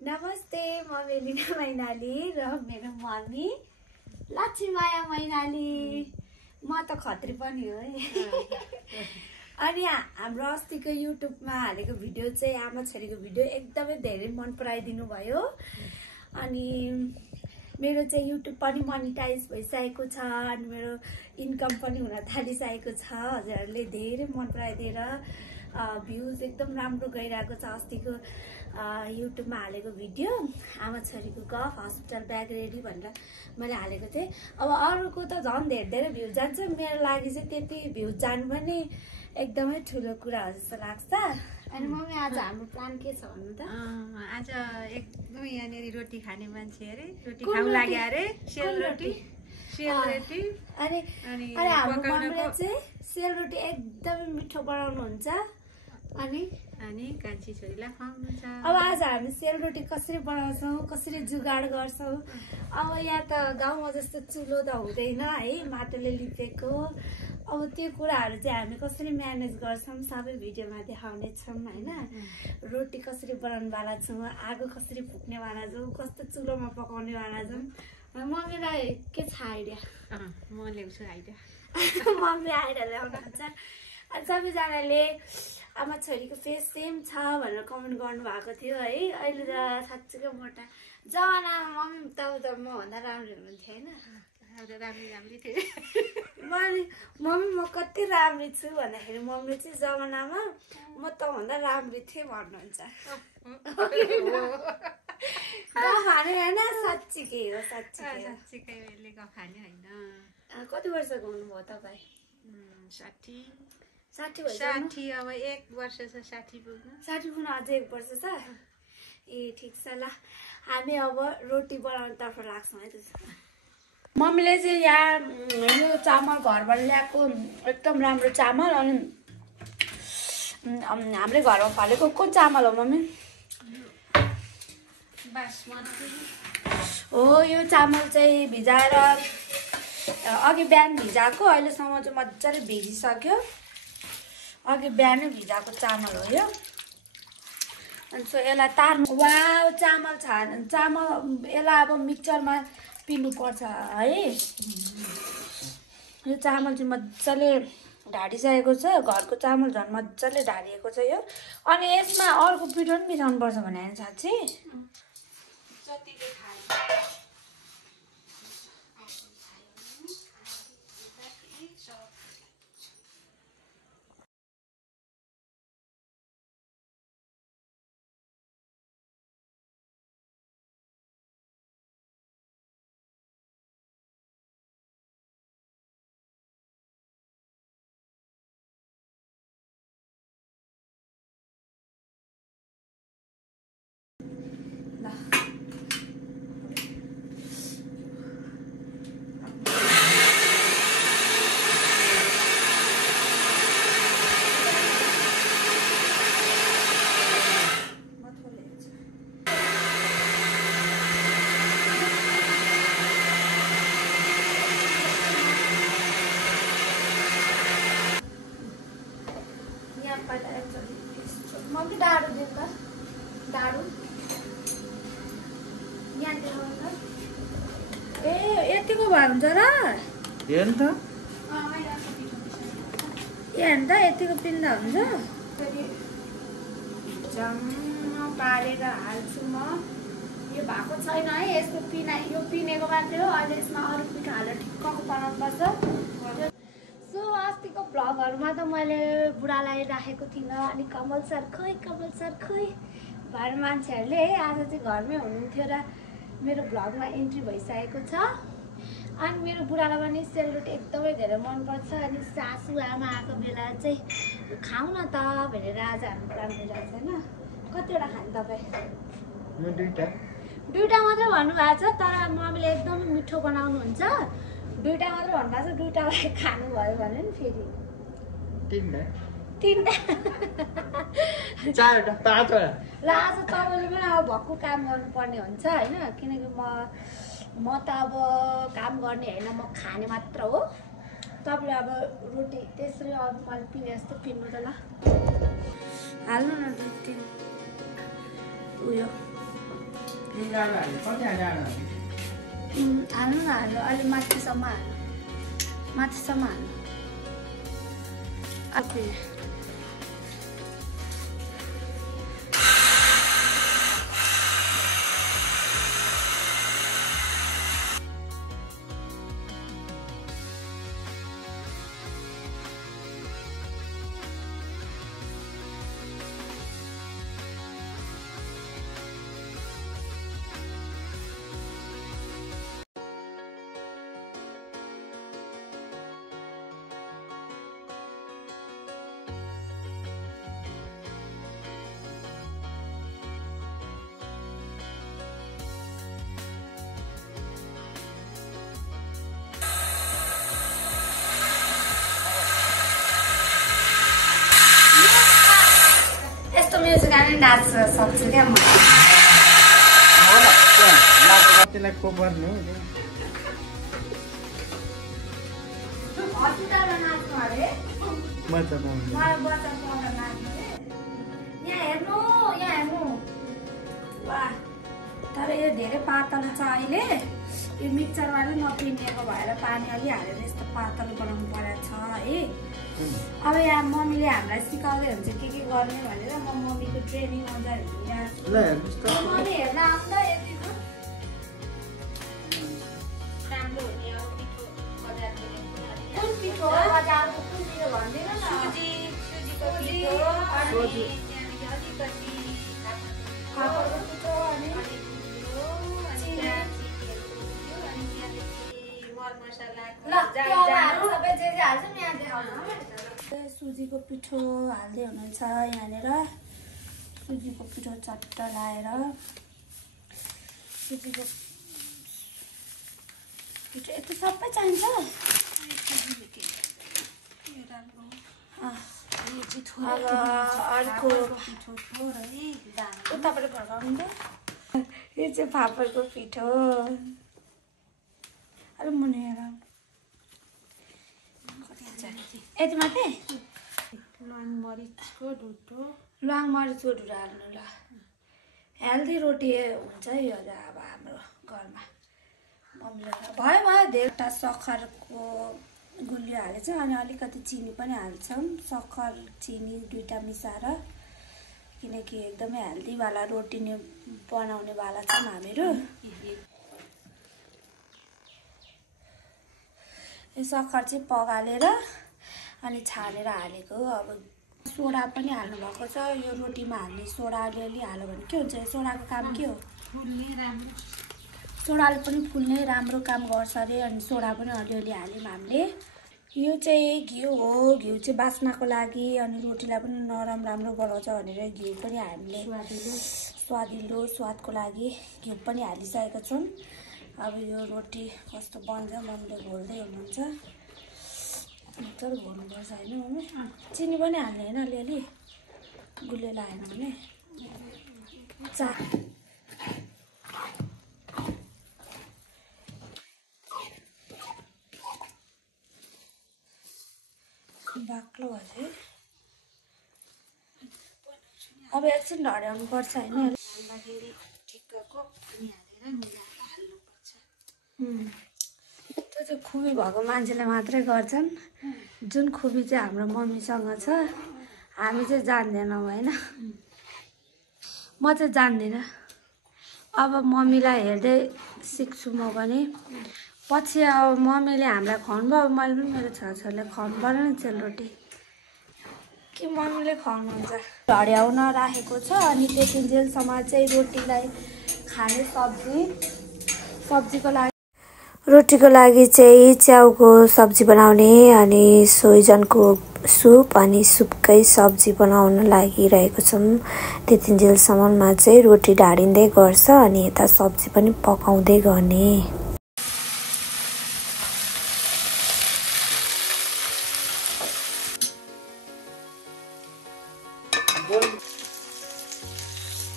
नमस्ते, म मेलिना मैनाली र मेरो मम्मी लक्ष्मीमाया मैनाली। म त खत्री पनि हो है। अनि हाम्रो अस्तिको युट्युबमा हालेको भिडियो चाहिँ आमा छोरीको भिडियो एकदमै धेरै मन पराइदिनु भयो। अनि मेरो चाहिँ युट्युब पनि मोनिटाइज भइसकेको छ अनि मेरो इन्कम पनि हुन थालिसकेको छ। हजुरहरूले धेरै मन पराइदिएर भ्युज एकदम राम्रो गइरहेको छ। अस्तिको युट्युबमा हालेको भिडियो आमा छोरीको गफ हस्पिटल ब्याग रेडी भनेर मैले हालेको थिएँ। अब अरूको त झन् धेरै धेरै भ्यू जान्छ, मेरो लागि चाहिँ त्यति भ्यू जानु पनि एकदमै ठुलो कुरा हो जस्तो लाग्छ। अनि मम्मी आज हाम्रो प्लान के छ भन्नु त? आज एकदमै यहाँनिर रोटी खाने मान्छे अरे, रोटी खाउ लाग्यो अरे, सेलरोटी। अनि हाम्रो मम्मीले चाहिँ सेलरोटी एकदमै मिठो बनाउनुहुन्छ। अनि कान्छी छोरीलाई खुवाउनु छ। अब आज हामी सेलरोटी कसरी बनाउँछौँ, कसरी जुगाड गर्छौँ। अब यहाँ त गाउँमा जस्तो चुलो त हुँदैन है, माटोले लिपेको। अब त्यो कुराहरू चाहिँ हामी कसरी म्यानेज गर्छौँ सबै भिडियोमा देखाउने छौँ होइन। रोटी कसरी बनाउनेवाला छौँ, आगो कसरी फुक्नेवाला छौँ, कस्तो चुलोमा पकाउनेवाला छौँ। मम्मीलाई के छ आइडिया? म ल्याउँछु आइडिया। मम्मी आइडिया ल्याउनुहुन्छ। अनि सबैजनाले आमा छोरीको फेस सेम छ भनेर कमेन्ट गर्नुभएको थियो है। अहिले त साँच्चीकै मोटा जमानामा मम्मी त मभन्दा राम्रो हुनुहुन्थ्यो होइन। राम्री थियो। मम्मी म कति राम्री छु भन्दाखेरि मम्मीले चाहिँ जमानामा म तँभन्दा राम्री थिएँ भन्नुहुन्छ। खाने होइन, साँच्चीकै हो, साँच्चीकै खाने होइन। कति वर्षको हुनुभयो तपाईँ? 60 अब 1 वर्ष छ 60 पुग्नु। 60 पुग्नु अझै 1 वर्ष छ। ए ठिक छ ल, हामी अब रोटी बनाउनुतर्फ लाग्छौँ है। मम्मीले चाहिँ यहाँ यो चामल घरबाट ल्याएको एकदम राम्रो चामल। अनि हाम्रै घरमा फलेको कुन चामल हो मम्मी? बासमती हो। यो चामल चाहिँ भिजाएर अघि बिहान भिजाएको, अहिलेसम्म चाहिँ मजाले भिजिसक्यो। अघि बिहानै भिजाएको चामल हो यो। अनि सो यसलाई तार्नु। वा चामल यसलाई अब मिक्सचरमा पिन्नुपर्छ है। यो चामल चाहिँ मजाले ढाडिसकेको छ। घरको चामल झन् मजाले ढाडिएको छ यो। अनि यसमा अर्को पिठो पनि मिसाउनु पर्छ भने होइन साँच्ची? जतिले खाए मम्मी डाडु दिनु त, डाडु यहाँ देखाउनु त। ए यतिको भयो हुन्छ र? हेर्नु त, हेर्नु त यतिको पिन्दा हुन्छ। झम्म पारेर हाल्छु म। यो भएको छैन है, यसको यो पिनेको मात्रै हो। अहिले यसमा अरू पिठो हालेर ठिक्कको बनाउनुपर्छ। सो अस्तिको भ्लगहरूमा त मैले बुढालाई राखेको थिइनँ। अनि कमल सर खोइ भएर मान्छेहरूले आज चाहिँ घरमै हुनुहुन्थ्यो र मेरो भ्लगमा इन्ट्री भइसकेको छ। अनि मेरो बुढालाई पनि सेलरोटी एकदमै धेरै मनपर्छ। अनि सासू आमा आएको बेला चाहिँ खाऊ न त भनेर आज हाम्रो प्लान भइरहेको छ होइन। कतिवटा खाने तपाईँ? दुईवटा मात्रै भन्नुभएको छ, तर मम्मीले एकदमै मिठो बनाउनुहुन्छ। दुईवटा मात्रै भन्नुभएको छ, दुईवटा खानुभयो भने नि फेरि 3टा 4वटा 5वटा ल। आज तपाईँले पनि अब भक्कु काम गर्नुपर्ने हुन्छ होइन, किनकि म त अब काम गर्ने होइन, म खाने मात्र हो। तपाईँले अब रोटी त्यसरी अब मैले पिने जस्तो पिन्नु त ल। हाल्नु न 2-3 उयो हाल्नु न हाल्नु अलि माथिसम्म हाल्नु माथिसम्म हाल्नु आफै म्युजिक गाने नाच्न सक्छु क्या म कतिलाई कोपर्नु हस्पिटलमा नाच्नु अरे बच्चा मलाई बच्चा पाउँदा नाच्नु अरे यहाँ हेर्नु वाह तर यो धेरै पातलो छ अहिले यो मिक्सरवाले नपिनेको भएर पानी अलि हालेर यस्तो पातलो बनाउनु परेको छ है अब यहाँ मम्मीले हामीलाई सिकाउँदै हुन्छ के गर्ने भनेर म मम्मीको ट्रेनिङ आउँदा मम्मी हेर्न आउँदा यति राम्रो हुने अब पिठो बजारको कुन पिठो भनिदिनु न सुजीको पिठो फापरको पिठो अनि सुजीको पिठो हाल्दै हुनुहुन्छ यहाँनिर सुजीको पिठो चट्ट लाएर सुजीको पिठो यति सबै चाहिन्छ अब अर्को तपाईँले फर्काउनु यो चाहिँ फापरको पिठो अलिक मुनि हेर यति मात्रै ल्वाङ मरिचको ढुट्टो हाल्नु ल हेल्दी रोटी हुन्छ यो अब हाम्रो घरमा मम्मीलाई भयो धेरैवटा सक्खरको गुलियो हालेछ अनि अलिकति चिनी पनि हाल्छौँ सक्खर चिनी दुईटा मिसाएर किनकि एकदमै हेल्दीवाला रोटी नै बनाउनेवाला छौँ हामीहरू यो सक्खर चाहिँ पगालेर अनि छानेर हालेको अब सोडा पनि हाल्नु भएको छ यो रोटीमा हाल्ने सोडा अलिअलि हाल्यो भने के हुन्छ यो सोडाको काम के हो सोडाले पनि फुल्ने राम्रो काम गर्छ अरे अनि सोडा पनि अलिअलि हाल्यौँ हामीले यो चाहिँ घिउ हो घिउ चाहिँ बास्नाको लागि अनि रोटीलाई पनि नरम राम्रो बनाउँछ भनेर घिउ पनि हामीले स्वादिलो स्वादको लागि घिउ पनि हालिसकेका छौँ अब यो रोटी कस्तो बन्छ मम्मीले घोल्दै हुनुहुन्छ मजाले घोल्नुपर्छ होइन मम्मी चिनी पनि हाल्ने होइन अलिअलि गुलियो लगाएन भने बाक्लो भयो अब एकछिन ढड्याउनु पर्छ होइन ठिक्कको पानी हालेर मिलाएर हाल्नुपर्छ त्यो चाहिँ खुबी भएको मान्छेले मात्रै गर्छन् जुन खुबी चाहिँ हाम्रो मम्मीसँग छ हामी चाहिँ जान्दैनौँ होइन म चाहिँ जान्दिनँ अब मम्मीलाई हेर्दै सिक्छु म पनि पछि अब मम्मीले हामीलाई खुवाउनु भयो मैले पनि मेरो छोराछोरीलाई खुवाउनु पऱ्यो नि सेलरोटी के मम्मीले खुवाउनुहुन्छ ढड्याउन राखेको छ अनि त्यतिन्जेलसम्म चाहिँ रोटीलाई खाने रोटीको लागि चाहिँ च्याउको सब्जी बनाउने अनि सोइजनको सुप अनि सुपकै सब्जी बनाउन लागिरहेको छौँ त्यतिन्जेलसम्ममा चाहिँ रोटी ढाडिँदै गर्छ अनि यता सब्जी पनि पकाउँदै गर्ने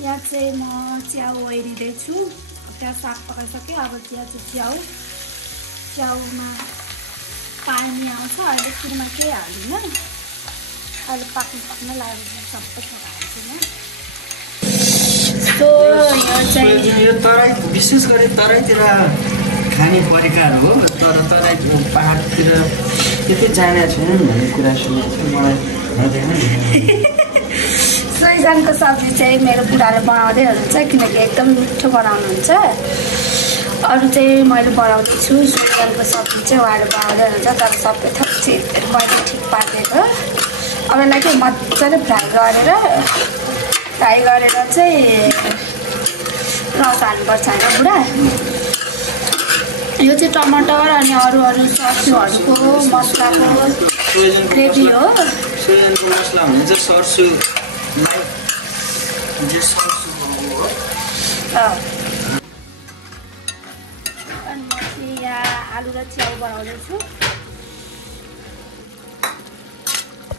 यहाँ चाहिँ म च्याउ ओइरिँदैछु त्यहाँ साग पकाइसक्यो अब त्यहाँ चाहिँ च्याउमा पानी आउँछ अहिले सुरुमा केही हाल्दिनँ अहिले पाक्न लागेपछि सबै थोक हाल्दिनँ सो यो चाहिँ तराई विशेष गरी तराईतिर खाने परिकार हो तर तराई पहाडतिर त्यति जाने छैन भन्ने कुरा सुनेको छु मलाई सोइजनको सब्जी चाहिँ मेरो बुढाले बनाउँदै हुनुहुन्छ किनकि एकदम मिठो बनाउनुहुन्छ अरू चाहिँ मैले बनाउँदैछु सोइजनको सब्जी चाहिँ उहाँले बनाउँदै हुनुहुन्छ तर सबै थप चाहिँ मैले ठिक पारिदिएको अब यसलाई चाहिँ मजाले फ्राई गरेर चाहिँ रस हाल्नुपर्छ होइन बुढा यो चाहिँ टमाटर अनि अरू सरसोहरूको मसलाको ग्रेभी हो सोयाबीनको मसला हुन्छ सरसो अनि म चाहिँ यहाँ आलु र च्याउ बनाउँदैछु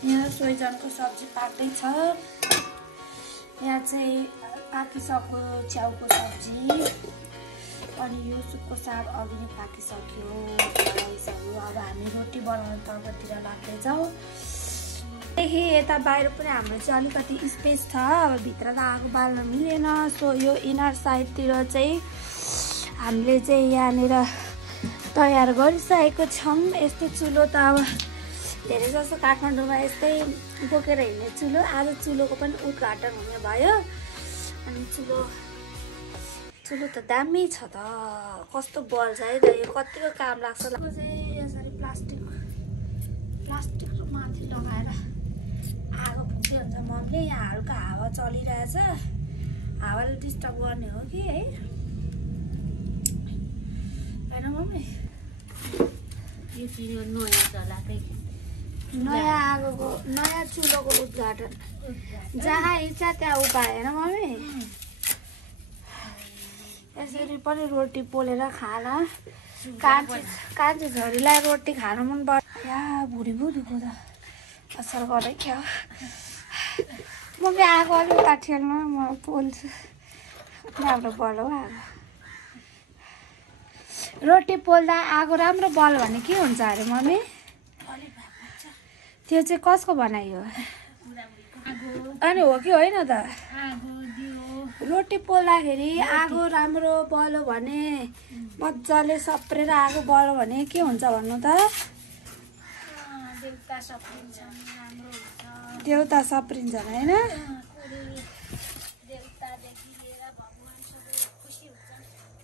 यहाँ सोइजनको सब्जी पाक्दैछ यहाँ चाहिँ पाकिसक्यो च्याउको सब्जी अनि यो सुक्को साग अघि नै पाकिसक्यो अब हामी रोटी बनाउनु तर्फतिर लाग्दैछौँ देखि यता बाहिर पनि हाम्रो चाहिँ अलिकति स्पेस छ अब भित्र त आगो बाल्न मिलेन सो यो इनर साइडतिर चाहिँ हामीले चाहिँ यहाँनिर तयार गरिसकेको छौँ यस्तो चुलो त अब धेरै जसो काठमाडौँमा यस्तै बोकेर हिँड्ने चुलो आज चुलोको पनि उद्घाटन हुने भयो अनि चुलो त दामी छ त कस्तो बल्छ है त यो कतिको काम लाग्छ चाहिँ यसरी प्लास्टिक माथि लगाएर आगो फुक्दै हुन्छ मम्मीले यहाँ हल्का हावा चलिरहेछ हावाले डिस्टर्ब गर्ने हो कि है होइन मम्मी यो चाहिँ नयाँ चलाकै नयाँ आगोको नयाँ चुलोको उद्घाटन जहाँ इच्छा त्यहाँ उपाय होइन मम्मी यसरी पनि रोटी पोलेर खान कान्छी छोरीलाई रोटी खानु मन पर्छ या भुँडी दुखो त असर गरे क्या मम्मी आगो अलिक काठिएल्नु म पोल्छु राम्रो बल हो आगो रोटी पोल्दा आगो राम्रो बल भने के हुन्छ अरे मम्मी त्यो चाहिँ कसको बनाइयो अनि हो कि होइन त रोटी पोल्दाखेरि आगो राम्रो बल्यो भने मजाले सप्रेर आगो बल्यो भने के हुन्छ भन्नु त देउता सप्रिन्छन् होइन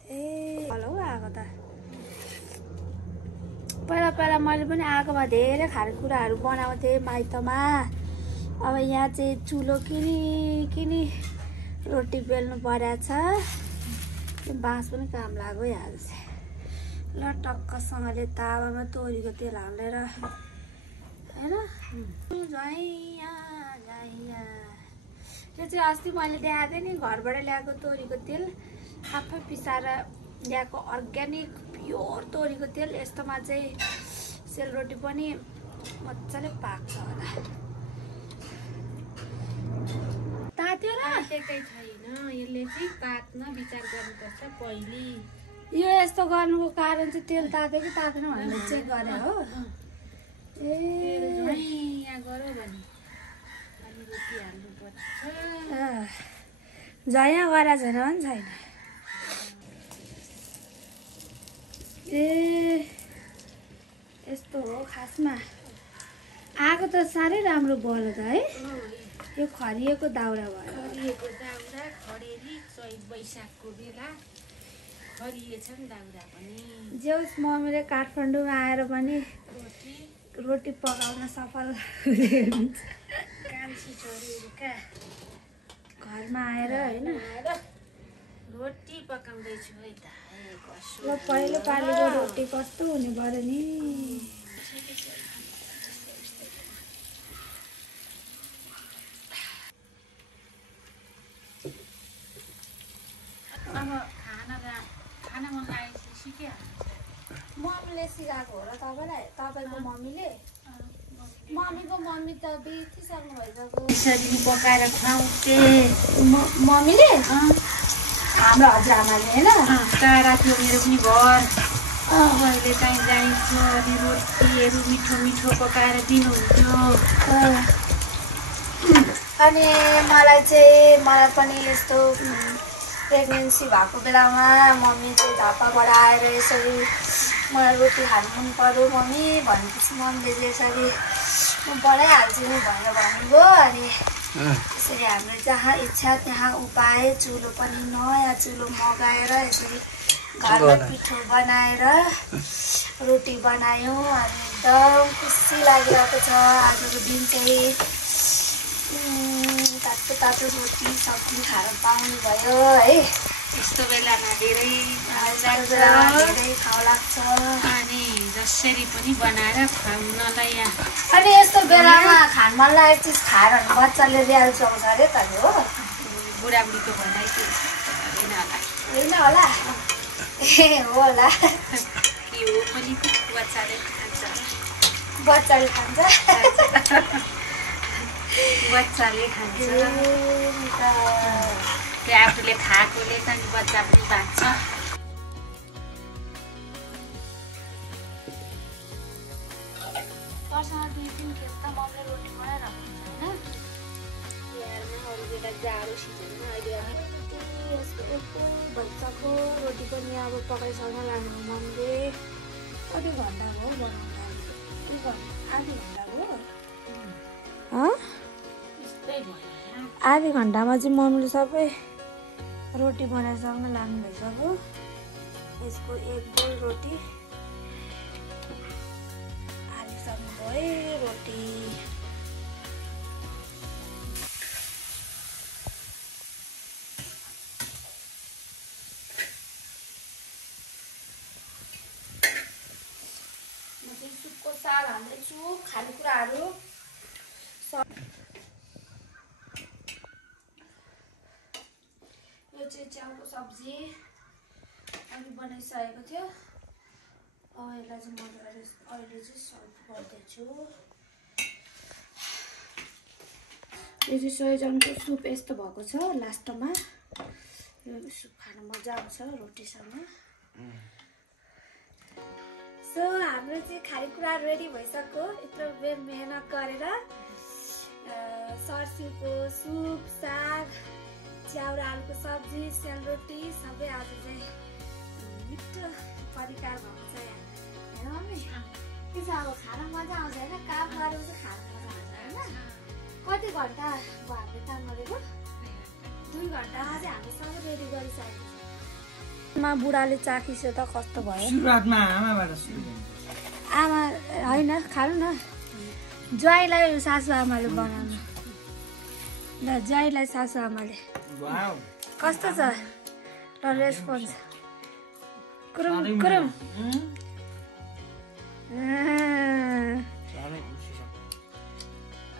ए हेलो आगो त पहिला मैले पनि आगोमा धेरै खानेकुराहरू बनाउँथेँ माइतमा अब यहाँ चाहिँ चुलो किनी रोटी बेल्नु परेछ बाँस पनि काम लाग्यो हाल्छ ल टक्कसँगले तावामा तोरीको तेल हालेर होइन त्यो चाहिँ अस्ति मैले देखाएको थिएँ नि घरबाट ल्याएको तोरीको तेल आफै पिसाएर ल्याएको अर्ग्यानिक प्योर तोरीको तेल यस्तोमा चाहिँ सेलरोटी पनि मजाले पाक्छ होला तात्यो र तातेकै छैन यसले चाहिँ तात्न विचार गर्नुपर्छ पहिले यो यस्तो गर्नुको कारण चाहिँ तेल तात्यो कि तातेन भनेर चेक गरे हो ए यहाँ गऱ्यो भने अनि रोटी हाल्नुपर्छ झैँ गरा छैन भने छैन ए यस्तो हो खासमा आगो त साह्रै राम्रो बल्यो त है यो खरिएको दाउरा भयो खरिएको दाउरा खडेरी चैत वैशाखको बेला खरिएछन् दाउरा पनि जेउस मम्मीले काठमाडौँमा आएर पनि रोटी पकाउन सफल कान्छी छोरीहरूका घरमा आएर होइन रोटी पकाउँदैछु है त ल पहिलो पालिको रोटी कस्तो हुने भयो नि अब खाना मगाएपछि सिकिहाल्छ मम्मीले सिकाएको हो र तपाईँलाई तपाईँको मम्मीले मम्मीको मम्मी त बिर्सिसक्नु भइसक्यो यसरी पकाएर खुवाउँथे मम्मीले हाम्रो हजुरआमाले होइन टाढा थियो मेरो पनि घर अहिले चाहिँ जाइन्थ्यो अनि रोटीहरू मिठो मिठो पकाएर दिनुहुन्थ्यो अनि मलाई पनि यस्तो प्रेग्नेन्सी भएको बेलामा मम्मी चाहिँ झापाबाट आएर यसरी मलाई रोटी खानु मन पर्यो मम्मी भनेपछि मम्मीले चाहिँ यसरी म बनाइहाल्छु नि भनेर भन्नुभयो। अनि यसरी हाम्रो जहाँ इच्छा त्यहाँ उपाय चुलो पनि नयाँ चुलो मगाएर यसरी घरमा पिठो बनाएर रोटी बनायौँ। अनि एकदम खुसी लागिरहेको छ आजको दिन चाहिँ। तातो तातो रोटी सब्जी खान पाउनु भयो है। यस्तो बेलामा धेरै खाउ लाग्छ अनि जसरी पनि बनाएर खुवाउनलाई यहाँ अनि यस्तो बेलामा खान मन लागेको चिज खाएर बच्चाले ल्याएर चलाउँछ अरे त हो बुढाबुढीको भनाइ होइन होला ए हो होला के हो पनि बच्चाले खान्छ बच्चाले खान्छ बच्चाले खान्छ त्यो आफूले खाएकोले त नि बच्चा पनि बाँच्छ। वर्षमा 2-3 खेप त मम्मीले रोटी बनाइरहेको हुन्छ होइन तिहारमा अरू बेला जाडो सिजनमा अहिले यसको एकदम भइसक्यो रोटी पनि अब पकाइसक्न लाग्नु मम्मीले कति घन्टा भयो बनाउँदा आधी घन्टा भयो आधी घन्टामा चाहिँ मम्मीले सबै रोटी बनाइसक्न लाग्नु भइसक्यो। यसको एक बोल रोटी हालिसक्नु भयो रोटी म चाहिँ सुपको साग हाल्दैछु खानेकुराहरू यो चाहिँ च्याउको सब्जी अघि बनाइसकेको थियो यसलाई चाहिँ मजाले अहिले चाहिँ सर्भ गर्दैछु। यो चाहिँ सोयाजनको सुप यस्तो भएको छ लास्टमा यो सुप खान मजा आउँछ रोटीसँग। सो हाम्रो चाहिँ खानेकुरा रेडी भइसक्यो यत्रो बेर मेहनत गरेर सर्सीको सुप साग च्याउ र आलुको सब्जी सेलरोटी सबै आज चाहिँ मिठो परिकार भएको छ यहाँ होइन मम्मी के छ अब खान मजा आउँछ होइन काम गरेर चाहिँ खान मजा आउँछ होइन। कति घन्टा भयो हामीले काम गरेको 2 घन्टामा चाहिँ हामीले सबै रेडी गरिसकेको छ। आमा बुढाले चाखिसो त कस्तो भयो आमा होइन खानु न ज्वाइँलाई सासु आमाले बनाउनु ल ज्वाइँलाई सासु आमाले कस्तो छ र रेस्पोन्स कुरुम कुरुम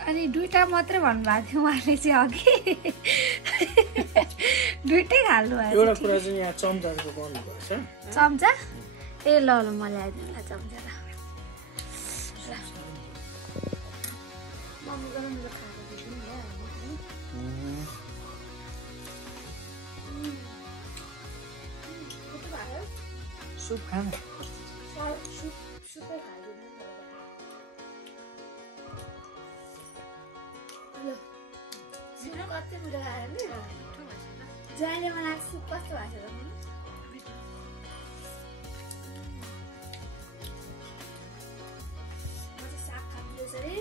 अनि 2टा मात्रै भन्नुभएको थियो उहाँले चाहिँ अघि 2टै खाल्नु भयो एउटा कुरा चाहिँ यहाँ चम्चाको गर्नुपर्छ चम्चा ए ल ल म ल्याइदिनु ल चम्चा ल मम्मी गरम ल खाएको दिनु नि सुप खानु सुपै खाइदिनु ल सुप कति मिठो खायो नि ज्वाइँले बनाएको सुप कस्तो भएको छ म चाहिँ साग खान्छु यसरी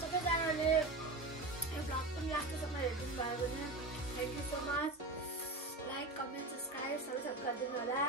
सबैजनाले यो भ्लग पनि लास्टसम्म हेरिदिनु भयो भने thank you so much. Like comment subscribe सबै गरिदिनु होला।